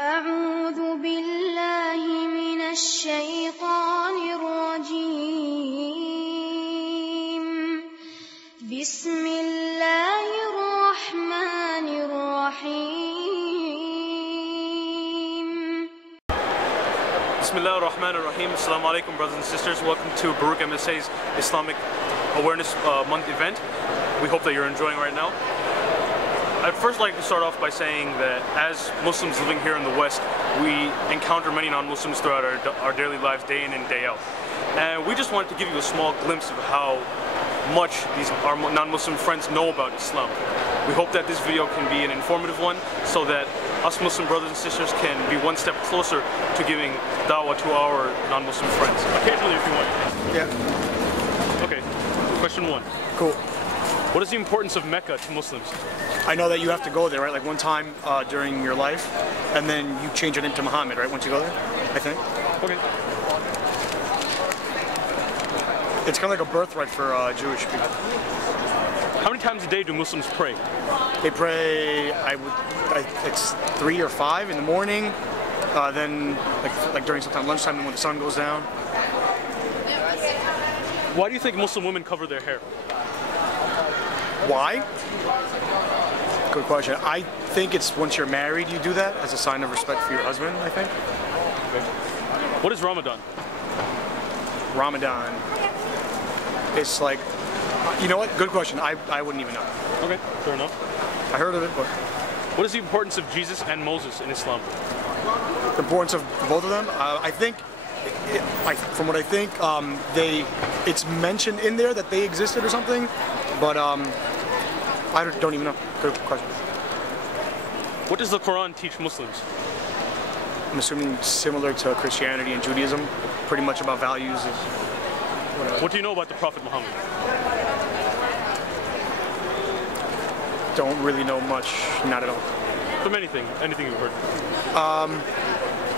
أعوذ بالله من الشيطان الرجيم بسم الله الرحمن الرحيم Bismillah ar-Rahman ar-Rahim. Assalamu alaikum, brothers and sisters. Welcome to Baruch MSA's Islamic Awareness Month event. We hope that you're enjoying right now. I'd first like to start off by saying that as Muslims living here in the West, we encounter many non-Muslims throughout our daily lives, day in and day out. And we just wanted to give you a small glimpse of how much our non-Muslim friends know about Islam. We hope that this video can be an informative one so that us Muslim brothers and sisters can be one step closer to giving Dawah to our non-Muslim friends. Occasionally if you want. Yeah. Okay, question one. Cool. What is the importance of Mecca to Muslims? I know that you have to go there, right? Like one time during your life, and then you change your name to Muhammad, right? Once you go there, I think. Okay. It's kind of like a birthright for Jewish people. How many times a day do Muslims pray? They pray, it's 3 or 5 in the morning, then like during sometime lunchtime, then when the sun goes down. Why do you think Muslim women cover their hair? Why? Good question. I think it's once you're married, you do that as a sign of respect for your husband, I think. Okay. What is Ramadan? Ramadan. It's like, you know what? Good question. I wouldn't even know. Okay, fair enough. I heard of it, but... What is the importance of Jesus and Moses in Islam? The importance of both of them? I think, from what I think, it's mentioned in there that they existed or something, but I don't even know. Good question. What does the Quran teach Muslims? I'm assuming similar to Christianity and Judaism, pretty much about values. What do you know about the Prophet Muhammad? Don't really know much, not at all. From anything you've heard? I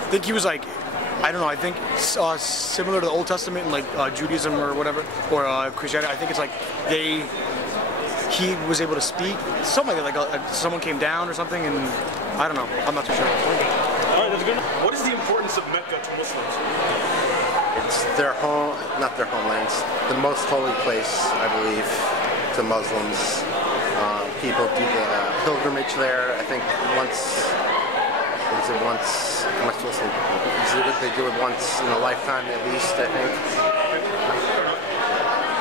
think he was like, I don't know, I think similar to the Old Testament, like Judaism or whatever, or Christianity. I think it's like he was able to speak, something like that, like someone came down or something, and I don't know, I'm not too sure. Alright, that's good. What is the importance of Mecca to Muslims? It's their home, not their homelands, the most holy place, I believe, to Muslims. People do the pilgrimage there. I think once, am I supposed to, they do it once in a lifetime at least, I think.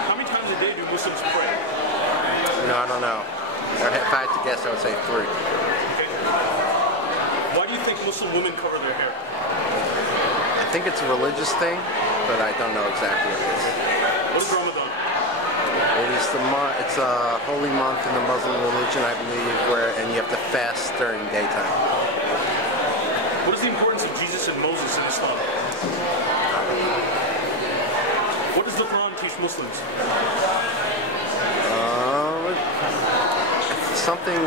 How many times a day do Muslims pray? No, I don't know. If I had to guess, I would say 3. Okay. Why do you think Muslim women cover their hair? I think it's a religious thing, but I don't know exactly what it is. What is Ramadan? It's a holy month in the Muslim religion, I believe, and you have to fast during daytime. What is the importance of Jesus and Moses in Islam? What does the Quran teach Muslims? Something,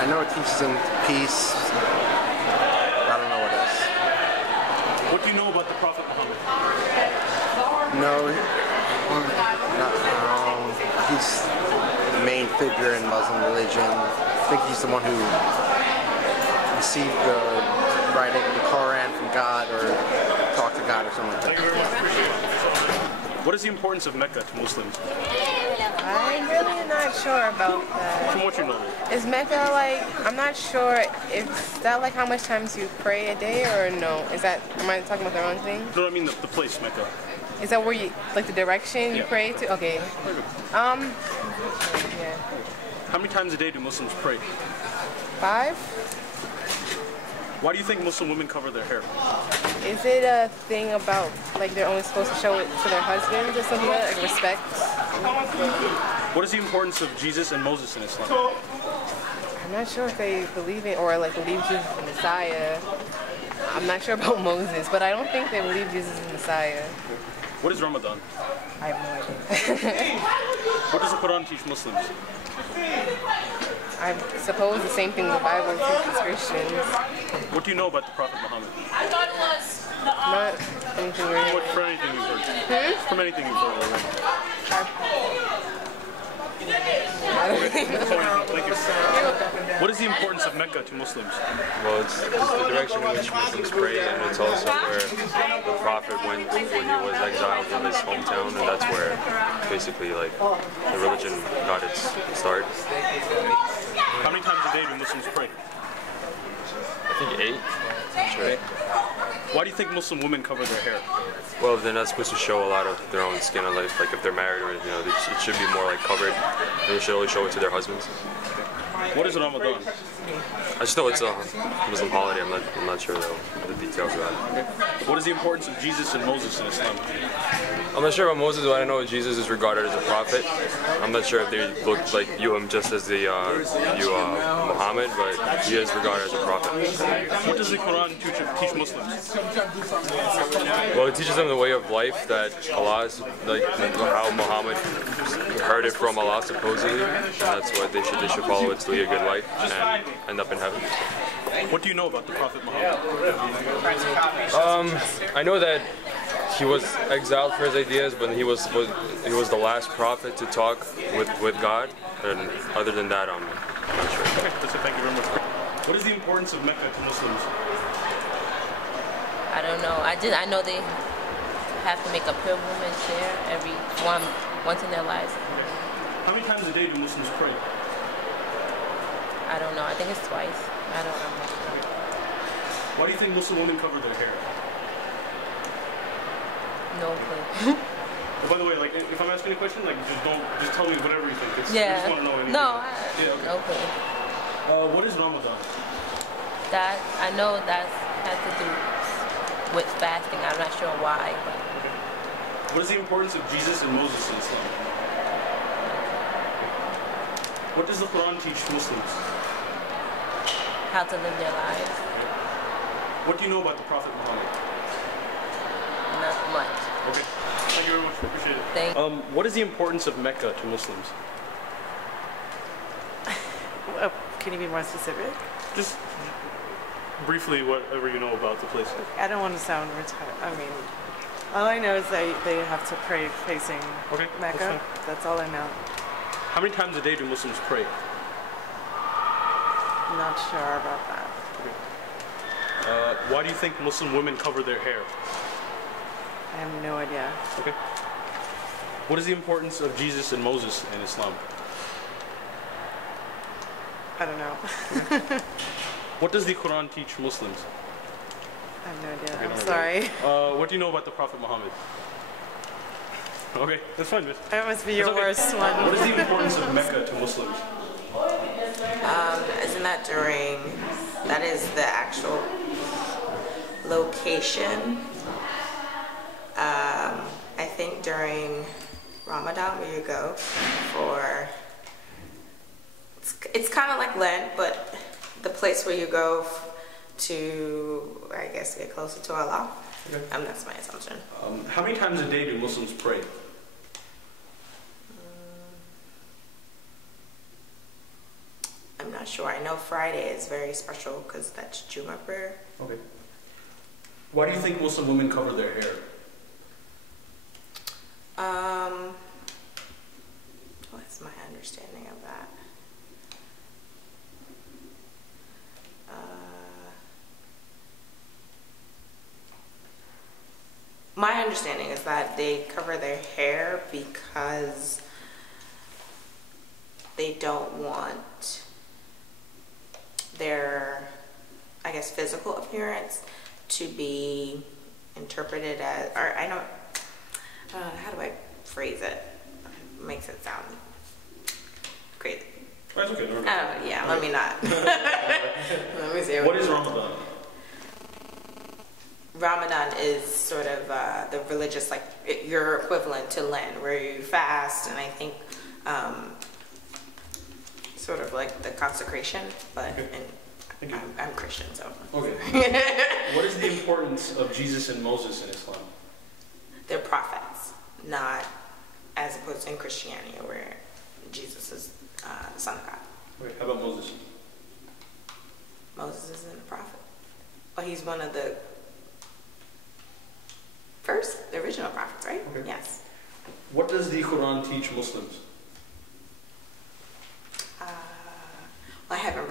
I know it teaches them peace. I don't know what else. What do you know about the Prophet Muhammad? No, he's the main figure in Muslim religion. I think he's the one who received the writing of the Quran from God or talked to God or something like that. Thank you very much. Appreciate it. What is the importance of Mecca to Muslims? I'm really not sure about that. From what you know. Is Mecca like, I'm not sure, is that like how much times you pray a day or no? Is that, am I talking about the wrong thing? No, I mean the place, Mecca. Is that where you, like the direction you pray to? Okay. Yeah. How many times a day do Muslims pray? 5? Why do you think Muslim women cover their hair? Is it a thing about, like they're only supposed to show it to their husbands or something like that, like respect? What is the importance of Jesus and Moses in Islam? I'm not sure if they believe it or like believe Jesus is the Messiah. I'm not sure about Moses, but I don't think they believe Jesus is the Messiah. What is Ramadan? I have no idea. What does the Quran teach Muslims? I suppose the same thing the Bible teaches Christians. What do you know about the Prophet Muhammad? Not anything really. From anything you've heard? From anything you've heard already. I I don't Thank you. What is the importance of Mecca to Muslims? Well, it's the direction in which Muslims pray, and it's also where the Prophet went when he was exiled from his hometown, and that's where basically like the religion got its start. How many times a day do Muslims pray? I think 8. Sure. Why do you think Muslim women cover their hair? Well, they're not supposed to show a lot of their own skin on life. Like if they're married or anything, it should be more like covered. They should always show it to their husbands. What is Ramadan? I just know it's a Muslim holiday. I'm not sure though the details of that. What is the importance of Jesus and Moses in Islam? I'm not sure about Moses, but I know Jesus is regarded as a prophet. I'm not sure if they view him just as they view Muhammad, but he is regarded as a prophet. What does the Quran teach Muslims? Well, it teaches them the way of life that Allah is, like how Muhammad heard it from Allah supposedly, and that's what they should follow it to lead a good life and end up in heaven. What do you know about the Prophet Muhammad? I know that he was exiled for his ideas, but he was the last prophet to talk with God, and other than that, I'm not sure. Okay, that's it. Thank you very much. What is the importance of Mecca to Muslims? I don't know. I know they have to make a pilgrimage there once in their lives. How many times a day do Muslims pray? I don't know. I think it's twice. I don't know. Why do you think Muslim women cover their hair? No clue. By the way, like if I'm asking a question, like just tell me whatever you think. I just want to know anything. No, okay. no clue. What is Ramadan? That I know that has to do with fasting. I'm not sure why. But. Okay. What is the importance of Jesus and Moses in Islam? What does the Quran teach Muslims? How to live their lives. What do you know about the Prophet Muhammad? Not much. Okay. Thank you very much. Appreciate it. Thank you. What is the importance of Mecca to Muslims? Can you be more specific? Just briefly, whatever you know about the place. I don't want to sound retarded. I mean, all I know is that they have to pray facing Mecca. That's all I know. How many times a day do Muslims pray? Not sure about that. Okay. Why do you think Muslim women cover their hair? I have no idea. Okay. What is the importance of Jesus and Moses in Islam? I don't know. What does the Quran teach Muslims? I have no idea. Okay, I'm sorry. What do you know about the Prophet Muhammad? Okay, that's fine, miss. That must be your worst one. What is the importance of Mecca to Muslims? Isn't that that is the actual location. I think during Ramadan where you go for, it's kind of like Lent, but the place where you go to, I guess, get closer to Allah. Okay. That's my assumption. How many times a day do Muslims pray? I'm not sure. I know Friday is very special because that's Jummah prayer. Okay. Why do you think Muslim women cover their hair? What's my understanding of that? My understanding is that they cover their hair because they don't want their, I guess, physical appearance to be interpreted as, or I don't, how do I phrase it? Makes it sound crazy. That's okay. No, yeah, let me not. Let me see. What is Ramadan? Ramadan is sort of the religious, like your equivalent to Lent, where you fast, and I think sort of like the consecration, but I'm Christian, so. Okay. What is the importance of Jesus and Moses in Islam? They're prophets, not as opposed to in Christianity, where Jesus is the Son of God. Okay. How about Moses? Moses isn't a prophet. Well, he's one of the original prophets, right? Okay. Yes. What does the Quran teach Muslims?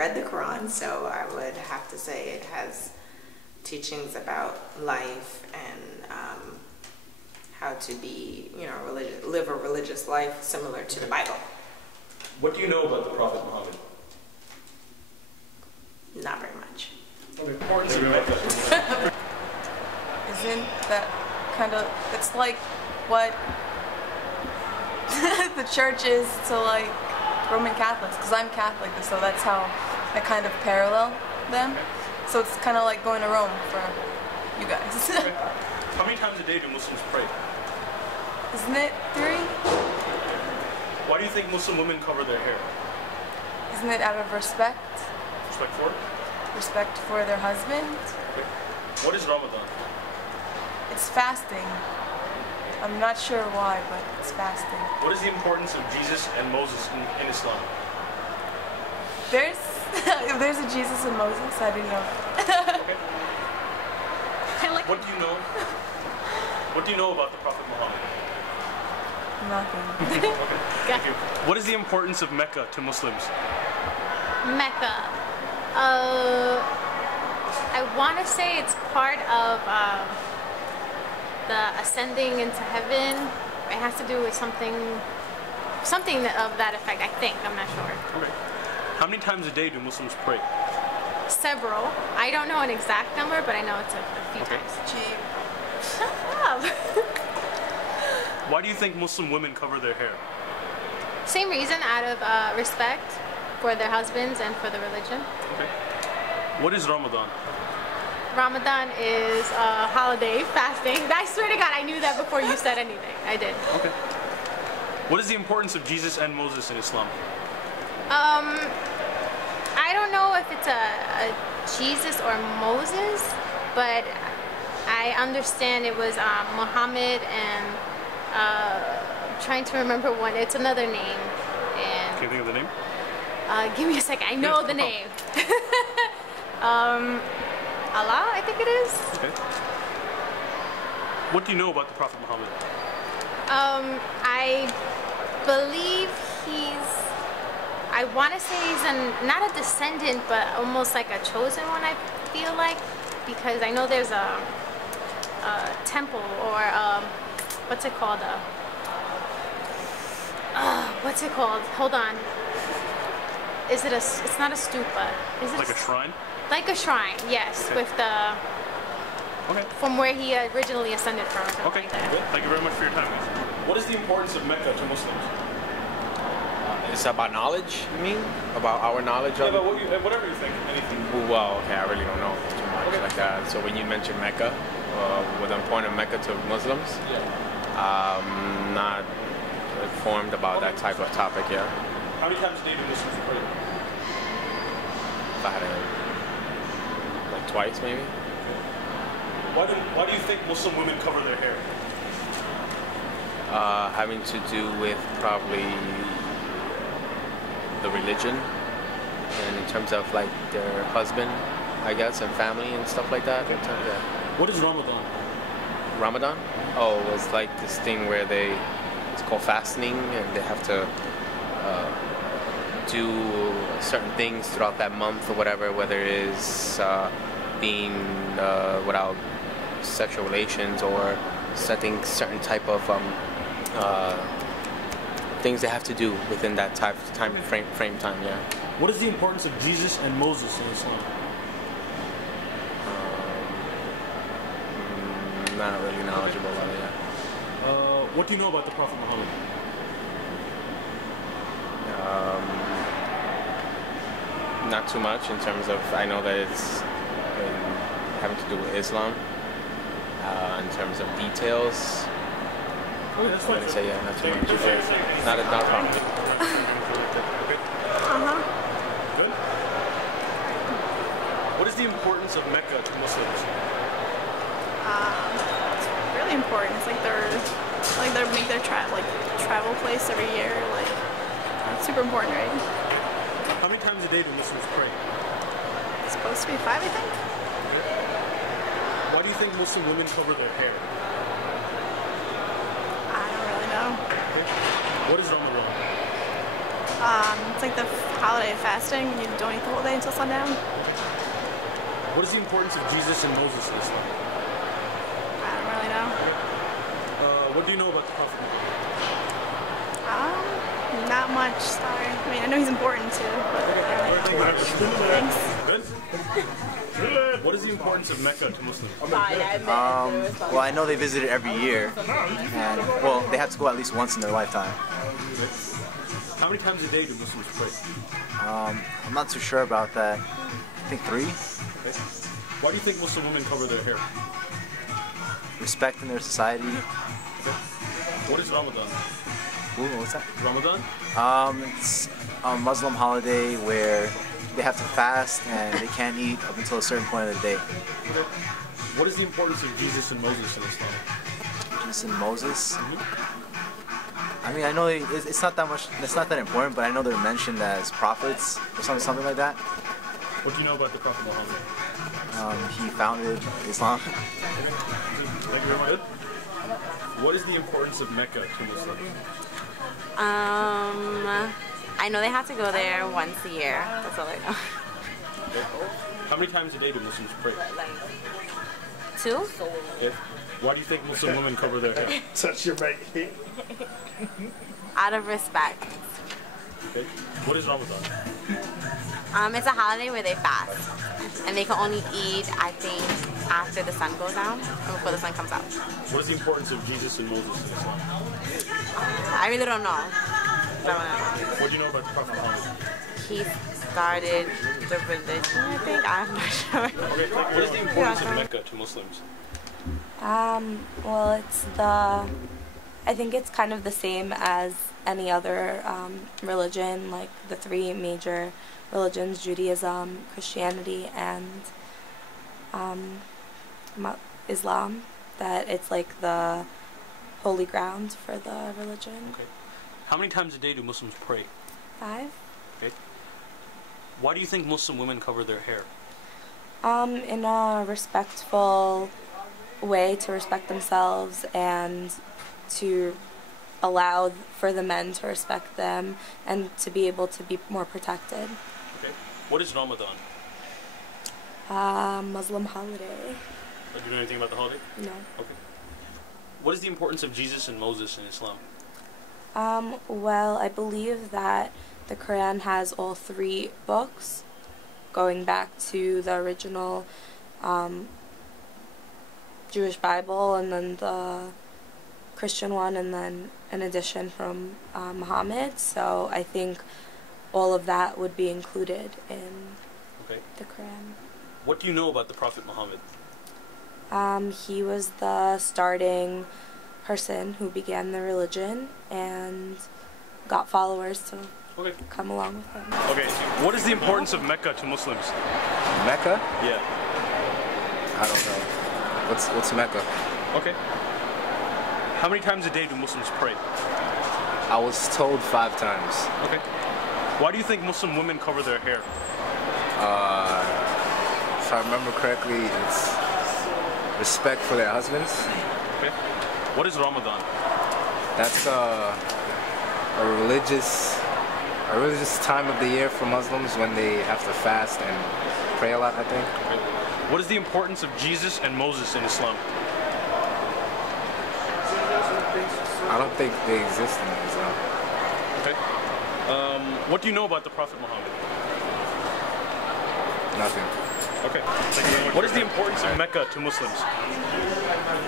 read the Quran, so I would have to say it has teachings about life and how to be, live a religious life similar to the Bible. What do you know about the Prophet Muhammad? Not very much. Isn't that kind of, it's like what the church is to like Roman Catholics, because I'm Catholic, so that's how I kind of parallel them. So it's kind of like going to Rome for you guys. How many times a day do Muslims pray? Isn't it 3? Why do you think Muslim women cover their hair? Isn't it out of respect? Respect for? Respect for their husband? What is Ramadan? It's fasting. I'm not sure why, but it's fasting. What is the importance of Jesus and Moses in Islam? There's a Jesus and Moses, I didn't know. Okay. What do you know? What do you know about the Prophet Muhammad? Nothing. Okay, thank you. What is the importance of Mecca to Muslims? Mecca. I want to say it's part of the ascending into heaven. It has to do with something of that effect, I think. I'm not sure. Okay. How many times a day do Muslims pray? Several. I don't know an exact number, but I know it's a few times. Cheap. Shut up. Why do you think Muslim women cover their hair? Same reason, out of respect for their husbands and for the religion. Okay. What is Ramadan? Ramadan is a holiday, fasting. I swear to God, I knew that before you said anything. I did. Okay. What is the importance of Jesus and Moses in Islam? I don't know if it's a Jesus or Moses, but I understand it was Muhammad and I'm trying to remember one. It's another name. And Can you think of the name? Give me a second. I know the name. Allah, I think it is. Okay. What do you know about the Prophet Muhammad? I believe I want to say he's not a descendant, but almost like a chosen one, I feel like, because I know there's a temple or what's it called? What's it called? Hold on. Is it it's not a stupa. Is it like a shrine? Like a shrine, yes, okay. with the, from where he originally ascended from. Okay, like that. Good. Thank you very much for your time, guys. What is the importance of Mecca to Muslims? It's about knowledge, you mean? About our knowledge of it? About whatever you think, anything. Well, okay, I really don't know too much like that. So when you mention Mecca, with the point of Mecca to Muslims, I'm not informed about that type of topic yet. How many times a day do Muslims pray? Like twice, maybe. Why do you think Muslim women cover their hair? Having to do with probably the religion, and in terms of like their husband, I guess, and family and stuff like that. Yeah. What is Ramadan? Ramadan? Oh, it's like this thing where it's called fasting, and they have to do certain things throughout that month or whatever, whether it is being without sexual relations or setting certain type of things they have to do within that time frame time. Yeah. What is the importance of Jesus and Moses in Islam? Not really knowledgeable about it. What do you know about the Prophet Muhammad? Not too much in terms of, I know that it's having to do with Islam. In terms of details, Oh, that's fine. Say, yeah, not too much. Not a problem. Good. What is the importance of Mecca to Muslims? It's really important. It's like they make their travel place every year. Like it's super important, right? How many times a day do Muslims pray? It's supposed to be 5, I think. Why do you think Muslim women cover their hair? I don't really know. Okay. What is Ramadan? It's like the holiday of fasting. You don't eat the whole day until sundown. What is the importance of Jesus and Moses in Islam? I don't really know. What do you know about the Prophet Muhammad? Not much, sorry. I mean, I know he's important too, but thanks. What is the importance of Mecca to Muslims? Well, I know they visit it every year, and well, they have to go at least once in their lifetime. How many times a day do Muslims pray? I'm not too sure about that. I think 3. Okay. Why do you think Muslim women cover their hair? Respect in their society. Okay. What is Ramadan? Ooh, what's that? Ramadan? It's a Muslim holiday where they have to fast and they can't eat up until a certain point of the day. Okay. What is the importance of Jesus and Moses in Islam? Jesus and Moses? I mean, I know it's not that much. It's not that important, but I know they're mentioned as prophets or something like that. What do you know about the Prophet Muhammad? He founded Islam. Thank you very much. What is the importance of Mecca to Muslims? I know they have to go there once a year. That's all I know. Okay. How many times a day do Muslims pray? 2? Okay. Why do you think Muslim women cover their hair? Touch your right. Out of respect. Okay. What is Ramadan? It's a holiday where they fast. And they can only eat, I think, after the sun goes down, or before the sun comes out. What is the importance of Jesus and Moses in Islam? I really don't know. What do you know about the Prophet Muhammad? He started the religion, I think. I'm not sure. Okay, what is the importance of Mecca to Muslims? Well, I think it's kind of the same as any other religion, like the 3 major religions, Judaism, Christianity, and Islam, that it's like the holy ground for the religion. Okay. How many times a day do Muslims pray? 5. Okay. Why do you think Muslim women cover their hair? In a respectful way, to respect themselves and to allow for the men to respect them and to be able to be more protected. Okay. What is Ramadan? Muslim holiday. Do you know anything about the holiday? No. Okay. What is the importance of Jesus and Moses in Islam? Well, I believe that the Quran has all 3 books, going back to the original Jewish Bible, and then the Christian one, and then an edition from Muhammad. So I think all of that would be included in the Quran. What do you know about the Prophet Muhammad? He was the starting person who began the religion and got followers to come along with him. Okay, what is the importance of Mecca to Muslims? Mecca? Yeah. I don't know. What's Mecca? Okay. How many times a day do Muslims pray? I was told 5 times. Okay. Why do you think Muslim women cover their hair? If I remember correctly, it's respect for their husbands. Okay. What is Ramadan? That's a religious time of the year for Muslims when they have to fast and pray a lot, I think. Okay. What is the importance of Jesus and Moses in Islam? I don't think they exist in Islam. Okay. What do you know about the Prophet Muhammad? Nothing. Okay. Thank you very much. What is the importance of Mecca to Muslims?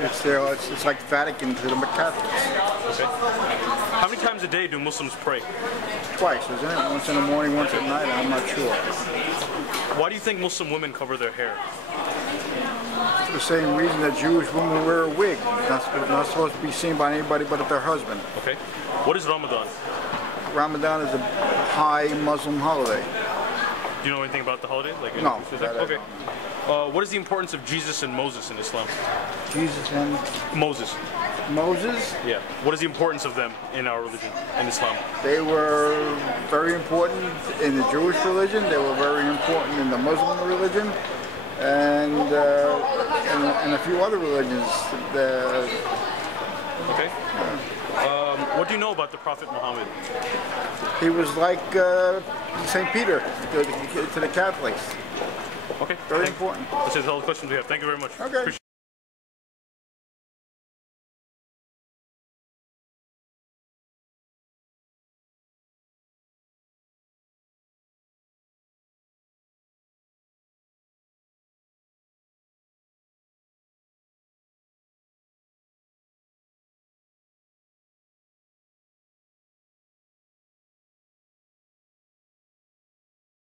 It's like Vatican to the Catholics. Okay. How many times a day do Muslims pray? Twice, isn't it? Once in the morning, once at night. I'm not sure. Why do you think Muslim women cover their hair? For the same reason that Jewish women wear a wig. Not supposed to be seen by anybody but their husband. Okay. What is Ramadan? Ramadan is a high Muslim holiday. Do you know anything about the holiday? No. Okay. What is the importance of Jesus and Moses in Islam? Jesus and Moses. Moses? Yeah. What is the importance of them in our religion, in Islam? They were very important in the Jewish religion. They were very important in the Muslim religion, and a few other religions. Okay. What do you know about the Prophet Muhammad? He was like St. Peter to the Catholics. Okay. Very important. That's all the questions we have. Thank you very much. Okay.